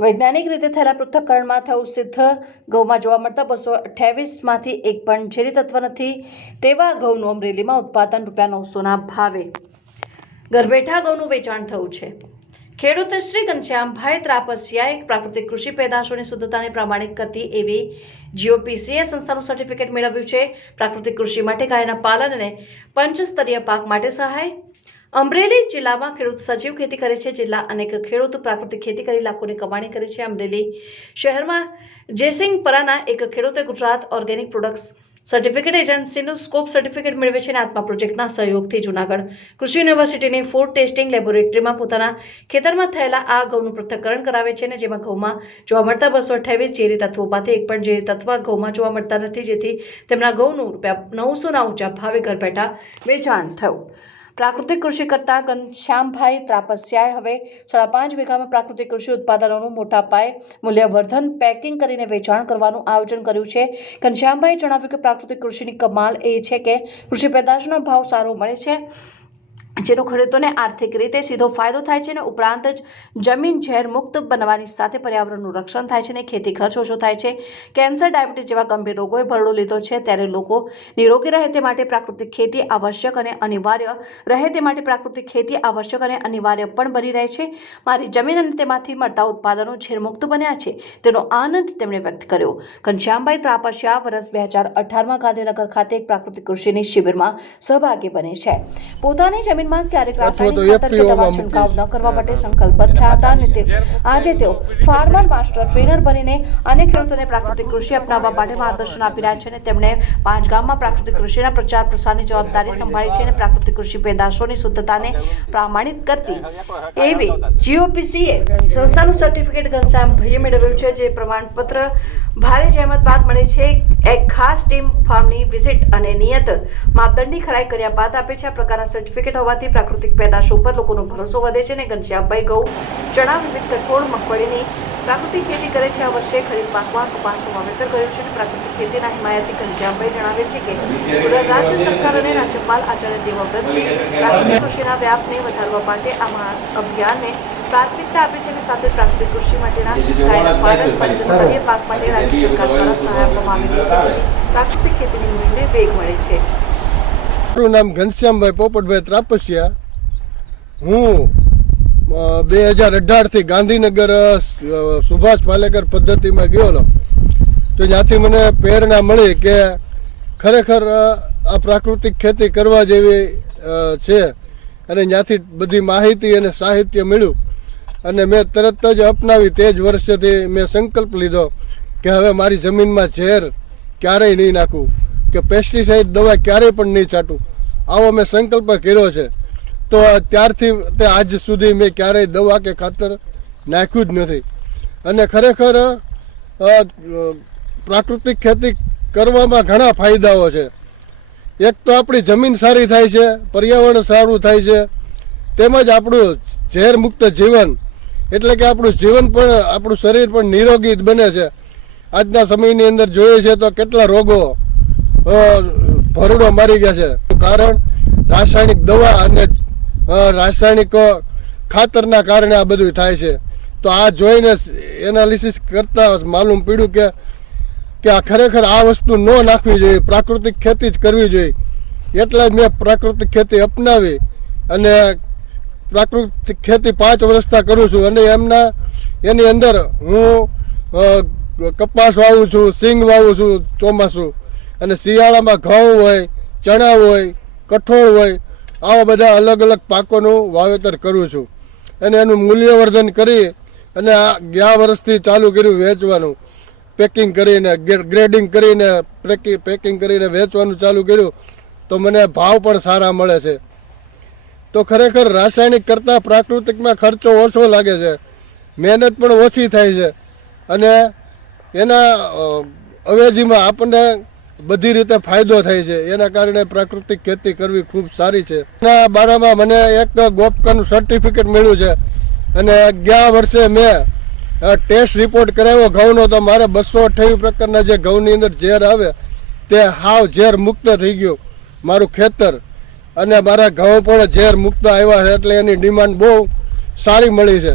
વૈજ્ઞાનિક રીતે થયેલા પૃથ્થકરણમાં થયું સિદ્ધ ઘઉંમાં જોવા મળતા 228માંથી એક પણ ઝેરી તત્વ નથી તેવા ઘઉંનું અમરેલીમાં ઉત્પાદન ₹900ના ભાવે ઘર બેઠા ઘઉંનું વેચાણ થયું છે। ખેડૂત શ્રી ઘનશ્યામભાઈ ત્રાપસિયાએ પ્રાકૃતિક કૃષિ પેદાશોની શુદ્ધતાને પ્રમાણિત કરતી એવી જીઓપીસીએ સંસ્થાનું સર્ટિફિકેટ મેળવ્યું છે। પ્રાકૃતિક કૃષિ માટે ગાયના પાલન અને પંચસ્તરીય પાક માટે સહાય। અમરેલી જિલ્લામાં ખેડૂત સજીવ ખેતી કરે છે। જિલ્લા અનેક ખેડૂત પ્રાકૃતિક ખેતી કરી લાખોની કમાણી કરે છે। અમરેલી શહેરમાં જયસિંહપરાના એક ખેડૂતે ગુજરાત ઓર્ગેનિક પ્રોડક્ટ્સ સર્ટિફિકેટ એજન્સીનું સ્કોપ સર્ટિફિકેટ મેળવે છે અને આત્મા પ્રોજેક્ટના સહયોગથી જૂનાગઢ કૃષિ યુનિવર્સિટીની ફૂડ ટેસ્ટિંગ લેબોરેટરીમાં પોતાના ખેતરમાં થયેલા આ ઘઉંનું પૃથ્થકરણ કરાવે છે અને જેમાં ઘઉંમાં જોવા મળતા 228 ઝેરી તત્વોમાંથી એક પણ ઝેરી તત્વ ઘઉંમાં જોવા મળતા નથી, જેથી તેમના ઘઉંનું ₹900ના ઊંચા ભાવે ઘર બેઠા વેચાણ થયું। પ્રાકૃતિક કૃષિ કરતા ઘનશ્યામભાઈ ત્રાપસિયાએ હવે 5.5 વીઘામાં પ્રાકૃતિક કૃષિ ઉત્પાદનોનું મોટા પાયે મૂલ્યવર્ધન પેકિંગ કરીને વેચાણ કરવાનું આયોજન કર્યું છે। ઘનશ્યામભાઈએ જણાવ્યું કે પ્રાકૃતિક કૃષિની કમાલ એ છે કે કૃષિ પેદાશનો ભાવ સારો મળે છે, જેનો ખેડૂતોને આર્થિક રીતે સીધો ફાયદો થાય છે અને ઉપરાંત જમીન ઝેર મુક્ત બનવાની સાથે પર્યાવરણનું રક્ષણ થાય છે અને ખેતી ખર્ચ ઓછો થાય છે। કેન્સર, ડાયાબિટીસ જેવા ગંભીર રોગોએ ભરડો લીધો છે, ત્યારે લોકો નિરોગી રહે તે માટે પ્રાકૃતિક ખેતી આવશ્યક અને અનિવાર્ય રહે તે માટે પ્રાકૃતિક ખેતી આવશ્યક અને અનિવાર્ય પણ બની રહે છે। મારી જમીન અને તેમાંથી મળતા ઉત્પાદનો ઝેર મુક્ત બન્યા છે તેનો આનંદ તેમણે વ્યક્ત કર્યો। ઘનશ્યામભાઈ ત્રાપસિયા વર્ષ 2018માં ગાંધીનગર ખાતે એક પ્રાકૃતિક કૃષિની શિબિરમાં સહભાગી બને છે। પોતાની જમીન ક્યારેક રાસાયણિક ખાતર કે દવા છંટકાવ ન કરવા માટે સંકલ્પબદ્ધ થયા હતા અને આજે તેઓ ફાર્મર માસ્ટર ટ્રેનર બનીને અનેક ખેડૂતોને પ્રાકૃતિક કૃષિ અપનાવવા માટે માર્ગદર્શન આપી રહ્યા છે અને તેમણે 5 ગામમાં પ્રાકૃતિક કૃષિના પ્રચાર પ્રસારની જવાબદારી સંભાળી છે અને પ્રાકૃતિક કૃષિ પેદાશોની શુદ્ધતાને પ્રમાણિત કરતી એવી જીઓપીસીએ સંસ્થાનું સર્ટિફિકેટ ઘનશ્યામભાઈએ મેળવ્યું છે, જે પ્રમાણપત્ર ભારે જહેમત બાદ મળે છે। એક ખાસ ટીમ ફાર્મની વિઝિટ અને નિયત માપદંડની ખરાઈ કર્યા બાદ આપે છે। આ પ્રકારના સર્ટિફિકેટ હોવાથી પ્રાકૃતિક પેદાશો પર લોકોનો ભરોસો વધે છે અને ઘનશ્યામભાઈ ઘઉં, ચણા, વિવિધ કઠોળ, મગફળીની પ્રાકૃતિક ખેતી કરે છે। આ વર્ષે ખરીફ પાકમાં કપાસનું વાવેતર કર્યું છે અને પ્રાકૃતિક ખેતીના હિમાયતી ઘનશ્યામભાઈ જણાવે છે કે ગુજરાત રાજ્ય સરકાર અને રાજ્યપાલ આચાર્ય દેવવ્રતજી પ્રાકૃતિક કૃષિના વ્યાપને વધારવા માટે આ અભિયાનને પ્રાથમિકતા આપે છે અને સાથે પ્રાકૃતિક કૃષિ માટેના ગાયના પાલન, પંચસ્તરીય પાક માટે રાજ્ય સરકાર દ્વારા સહાય આપવામાં આવી રહી છે, જેથી પ્રાકૃતિક ખેતીની મૂલ્યને વેગ મળે છે। મારું નામ ઘનશ્યામભાઈ પોપટભાઈ ત્રાપસિયા। હું 2018થી ગાંધીનગર સુભાષ પાલેકર પદ્ધતિમાં ગયો તો ત્યાંથી મને પ્રેરણા મળી કે ખરેખર આ પ્રાકૃતિક ખેતી કરવા જેવી છે અને ત્યાંથી બધી માહિતી અને સાહિત્ય મળ્યું અને મેં તરત જ અપનાવી। તે જ વર્ષેથી મેં સંકલ્પ લીધો કે હવે મારી જમીનમાં ઝેર ક્યારેય નહીં નાખું કે પેસ્ટિસાઇડ દવા ક્યારેય પણ નહીં છાંટું, આવો મેં સંકલ્પ કર્યો છે। તો ત્યારથી તે આજ સુધી મેં ક્યારેય દવા કે ખાતર નાખ્યું જ નથી અને ખરેખર પ્રાકૃતિક ખેતી કરવામાં ઘણા ફાયદાઓ છે। એક તો આપણી જમીન સારી થાય છે, પર્યાવરણ સારું થાય છે, તેમજ આપણું ઝેર મુક્ત જીવન એટલે કે આપણું જીવન પણ, આપણું શરીર પણ નિરોગી બને છે। આજના સમયની અંદર જોઈએ છે તો કેટલા રોગો ભરડો મારી ગયા છે, કારણ રાસાયણિક દવા અને રાસાયણિક ખાતરના કારણે આ બધું થાય છે। તો આ જોઈને એનાલિસિસ કરતા માલુમ પડ્યું કે આ ખરેખર આ વસ્તુ ન નાખવી જોઈએ, પ્રાકૃતિક ખેતી જ કરવી જોઈએ। એટલા જ મેં પ્રાકૃતિક ખેતી અપનાવી અને પ્રાકૃતિક ખેતી 5 વર્ષથી કરું છું અને એની અંદર હું કપાસ વાવું છું, સિંગ વાવું છું ચોમાસું, અને શિયાળામાં ઘઉં હોય, ચણા હોય, કઠોળ હોય, આવા બધા અલગ અલગ પાકોનું વાવેતર કરું છું અને એનું મૂલ્યવર્ધન કરી અને આ ગયા વર્ષથી ચાલુ કર્યું વેચવાનું, પેકિંગ કરીને, ગ્રેડિંગ કરીને, પેકિંગ કરીને વેચવાનું ચાલુ કર્યું તો મને ભાવ પણ સારા મળે છે। તો ખરેખર રાસાયણિક કરતાં પ્રાકૃતિકમાં ખર્ચો ઓછો લાગે છે, મહેનત પણ ઓછી થાય છે અને એના અવેજીમાં આપણને બધી રીતે ફાયદો થાય છે। એના કારણે પ્રાકૃતિક ખેતી કરવી ખૂબ સારી છે। એના બારામાં મને એક ગોપકાનું સર્ટિફિકેટ મળ્યું છે અને ગયા વર્ષે મેં ટેસ્ટ રિપોર્ટ કરાવ્યો ઘઉંનો તો મારે 228 પ્રકારના જે ઘઉંની અંદર ઝેર આવે તે હાવ ઝેર મુક્ત થઈ ગયું મારું ખેતર અને મારા ઘઉં પણ ઝેર મુક્ત આવ્યા છે, એટલે એની ડિમાન્ડ બહુ સારી મળી છે।